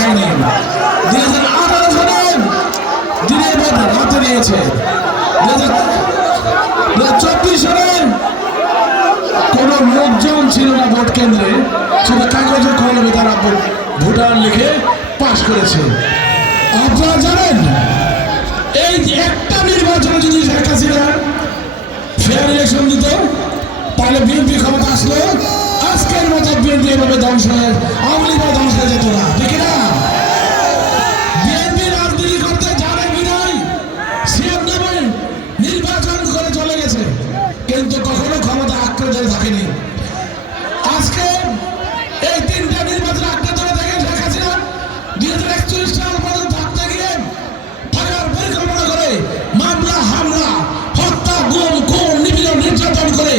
যায়নি। 2018 সালে দিনের পর রাতে নিয়েছে। 2024 সালে কোনো লোকজন ছিল না ভোট কেন্দ্রে, শুধু কাগজে কলমে তারা ভোটার লিখে পাশ করেছে। আপনারা জানেন এই একটা নির্বাচনে যদি শেখ হাসিনা ফেয়ার ইলেকশন দিত তাহলে বিএনপি ক্ষমতা আসলো আজকের মতো বিএনপি এভাবে ধ্বংস হয়ে আওয়ামী লীগ ধ্বংস হয়ে যেত না, ঠিক না? বিএনপি রাজনীতি করতে জানে বিনয় সিএম নামে নির্বাচন করে চলে গেছে, কিন্তু কখনো ক্ষমতা আঁকড়ে ধরে থাকেনি। আজকে এই তিনটা নির্বাচন আঁকড়ে ধরে থাকে শেখ হাসিনা 2041 সাল পর্যন্ত থাকতে গিয়ে থাকার পরিকল্পনা করে মামলা হামলা হত্যা গুম খুন নিপীড়ন নির্যাতন করে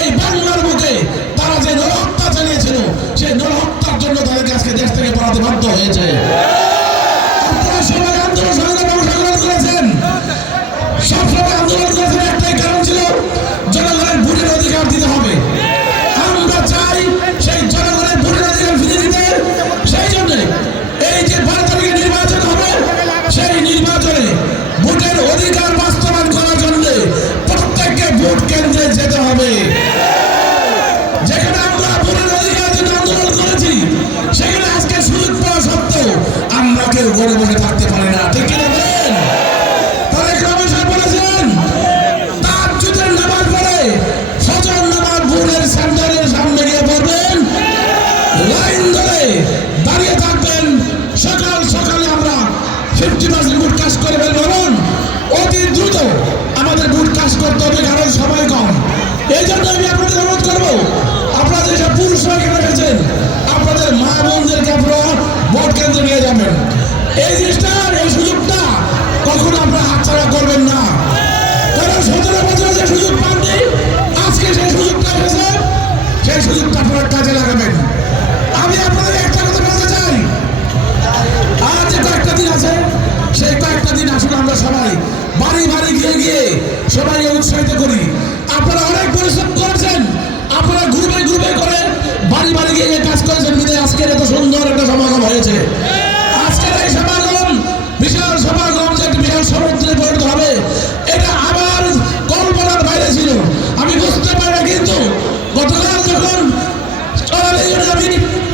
এই বাংলার বুকে তারা যে নরহত্যা চালিয়েছিল সেই নরহত্যার জন্য তাদেরকে আজকে দেশ থেকে পালাতে বাধ্য হয়েছে। আপনারা সবাই আন্দোলন সংগ্রামে অংশগ্রহণ করেছেন, সবসময় আন্দোলন করেছেন, একটাই কারণ ছিল জনগণের ভোটের অধিকার দিতে হবে। আমরা চাই সেই জনগণের ভোটের অধিকার ফিরে দিতে। সেই জন্য এই যে 12 তারিখে নির্বাচন হবে সেই নির্বাচনে ভোটের অধিকার বাস্তবায়ন করার জন্য প্রত্যেককে ভোট কেন্দ্রে যেতে হবে। যেখানে আমরা ভোটের অধিকারের জন্য আন্দোলন করেছি সেখানে আজকে সুযোগ পাওয়া সত্ত্বেও আমরা কেউ ঘরে বসে থাকতে পারি না, ঠিক কিনা বলেন? তারেক রহমান সাহেব বলেছেন তাহাজ্জুদের নামাজ পড়ে ফজর নামাজ ভোরের সেন্টারের সামনে গিয়ে পড়বেন, লাইন ধরে দাঁড়িয়ে থাকবেন। সকাল সকালে আমরা 50% ভোট কাজ করে ফেলবেন। অতি দ্রুত আমাদের ভোট কাজ করতে হবে, কারণ সময় কম। এই জন্য আমি আপনাদের অনুরোধ করবো, আপনারা যেসব পুরুষরা এখানে এসেছেন আপনাদের মা বোনদেরকে আপনারা ভোট কেন্দ্রে নিয়ে যাবেন। এই জিনিসটা এই সুযোগটা কখনো আপনারা হাতছাড়া করবেন না, কারণ 17 বছরে যে সুযোগ পাননি আজকে সেই সুযোগটা এসেছে, সেই সুযোগটা আপনারা কাজে লাগাবেন। আমি আপনাদের একটা কথা বলতে চাই, আর যে কয়েকটা দিন আছে সেই কয়েকটা দিন আসলে আমরা সবাই বাড়ি বাড়ি গিয়ে গিয়ে সবাইকে উৎসাহিত করি। আপনারা অনেক পরিশ্রম করেছেন, আপনারা গ্রুপে গ্রুপে করে বাড়ি বাড়ি গিয়ে কাজ করেছেন, বিদায় আজকের এত সুন্দর একটা সমাগম হয়েছে। আজকের এই সমাগম বিশাল সমাগম যে একটা বিশাল সমুদ্রে পরিণত হবে এটা আমার কল্পনার বাইরে ছিল, আমি বুঝতে পারি না। কিন্তু গতকাল যখন আমি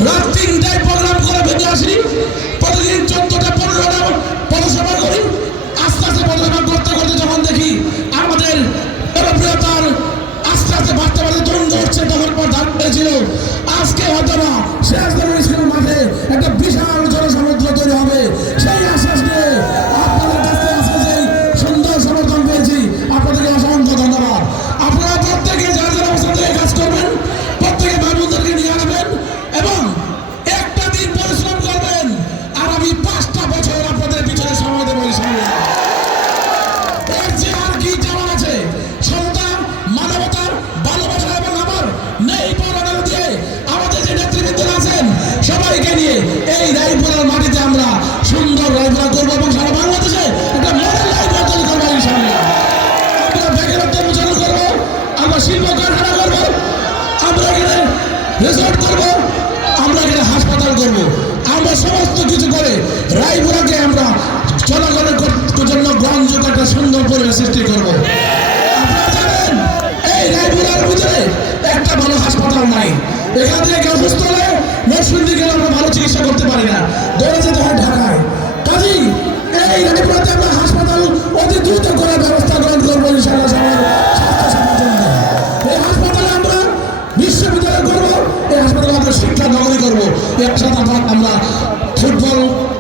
রাত 3টায় প্রোগ্রাম করে ভেবে আসি, প্রতিদিন 14টা 15টা পথসভা করি, আস্তে আস্তে পথসভা করতে করতে যখন দেখি আমাদের জনপ্রিয়তার আস্তে আস্তে বাড়তে বাড়তে দ্বন্দ্ব হচ্ছে, তখন পর ধান পেয়েছিল আজকে হয়তো না সিরাজগঞ্জ স্কুলের মাঠে একটা বিশাল জনসমুদ্র তৈরি হবে। সেই আশ্বাস নিয়ে আপনাদের কাছে আজকে সেই সুন্দর সমর্থন পেয়েছি, আপনাদেরকে অসংখ্য ধন্যবাদ। আপনারা প্রত্যেকে যার যার অবস্থা থেকে কাজ করবেন, প্রত্যেকে ভাইবোনদেরকে নিয়ে আসবেন এবং একটা দিন পরিশ্রম করবেন। আর আমি 5টা বছর আপনাদের পিছনে সময় দেবো ইনশাআল্লাহ। এর যে আর কি যেমন আছে সন্তান মানবতার ভালোবাসা এবং আমার নেই পড়ানো দিয়ে আমাদের যে নেতৃবৃন্দরা আছেন সবাইকে নিয়ে এই রায়পুরার মাটিতে আমরা সুন্দর রায়পুরা করবো এবং সারা বাংলাদেশে একটা মডেল রায়পুরা তৈরি করবো ইনশাআল্লাহ। আমরা বেকারত্ব মোচন করবো, আমরা শিল্প কারখানা করবো, আমরা এখানে রিসোর্ট করবো, আমরা এখানে হাসপাতাল করবো, আমরা সমস্ত কিছু করে রায়পুরাকে আমরা জনগণের জন্য গ্রহণযোগ্য একটা সুন্দর পরিবেশ সৃষ্টি করবো। আপনারা জানেন এই রায়পুরার ভিতরে একটা ভালো হাসপাতাল নাই, এখান থেকে কেউ সুস্থ হলে নরসিংদী গেলে আমরা ভালো চিকিৎসা করতে পারি না, দৌড়ে যেতে হয় ঢাকায়। কাজেই এই রায়পুরাতে আমরা হাসপাতাল অতি দ্রুত করার ব্যবস্থা গ্রহণ করবো ইনশাআল্লাহ সবার স্বাস্থ্য সেবার জন্য। এই হাসপাতালে আমরা বিশ্ববিদ্যালয় করবো, এই হাসপাতালে আমরা শিক্ষা নগরী করবো, একসাথে আমরা ফুটবল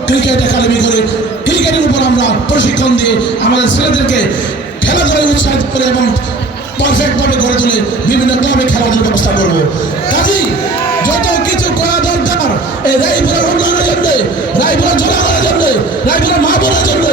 ক্রিকেট একাডেমি করে ক্রিকেটের উপর আমরা প্রশিক্ষণ দিয়ে আমাদের ছেলেদেরকে খেলাধুলায় উৎসাহিত করে এবং পারফেক্টভাবে গড়ে তুলে বিভিন্ন ক্লাবে খেলাধুলার ব্যবস্থা করবো। কাজেই যত কিছু করা দরকার এই রায়পুরার উন্নয়নের জন্য, রায়পুরা জনগণের জন্য, রায়পুরা মা বোনের জন্য